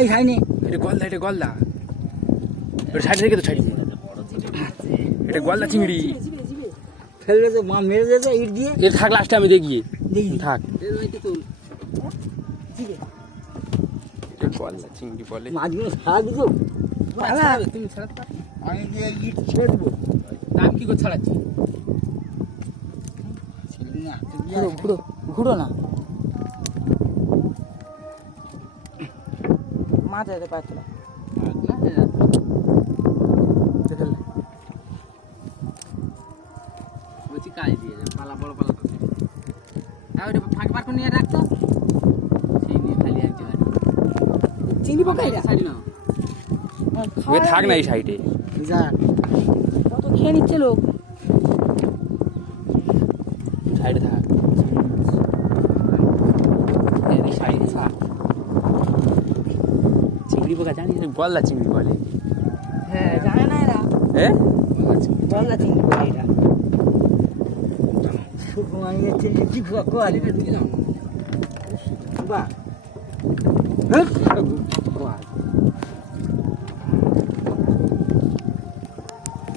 এই খাইনি এটা গলদা এটা গলদা। এটা সাইডে রেখে তো সাইডে এটা গলদা চিংড়ি। ফেলবে তো মা মেরে দেবে ইট দিয়ে। এটা থাক লাস্টে আমি দেখি। দেখি। থাক। এটা গলদা চিংড়ি বলে মাছগুলো সারা দিতো তুমি পারো আমি দিয়ে ইট ছেড়বো। আমি কি করে ছাড়াচ্ছি? না ঘুরো ঘুরো না। মাথায় পাচ্ছিল বলছি কাজ দিয়ে পালা বড় পালা ফাঁক করে নিয়ে রাখতো চিনি পোকা এটা সাইড না। ওই থাক না এই সাইডে। যা। কত খেয়ে নিচ্ছে লোক? সাইডে থাক। এই সাইডে থাক। চিংড়ি পোকা জানিস? গলদা চিংড়ি বলে। হ্যাঁ জানে না এরা। হ্যাঁ গলা চিংড়ি করে এটা। শুকনো আমি চিংড়ি কি কোয়ালি বা হ্যাঁ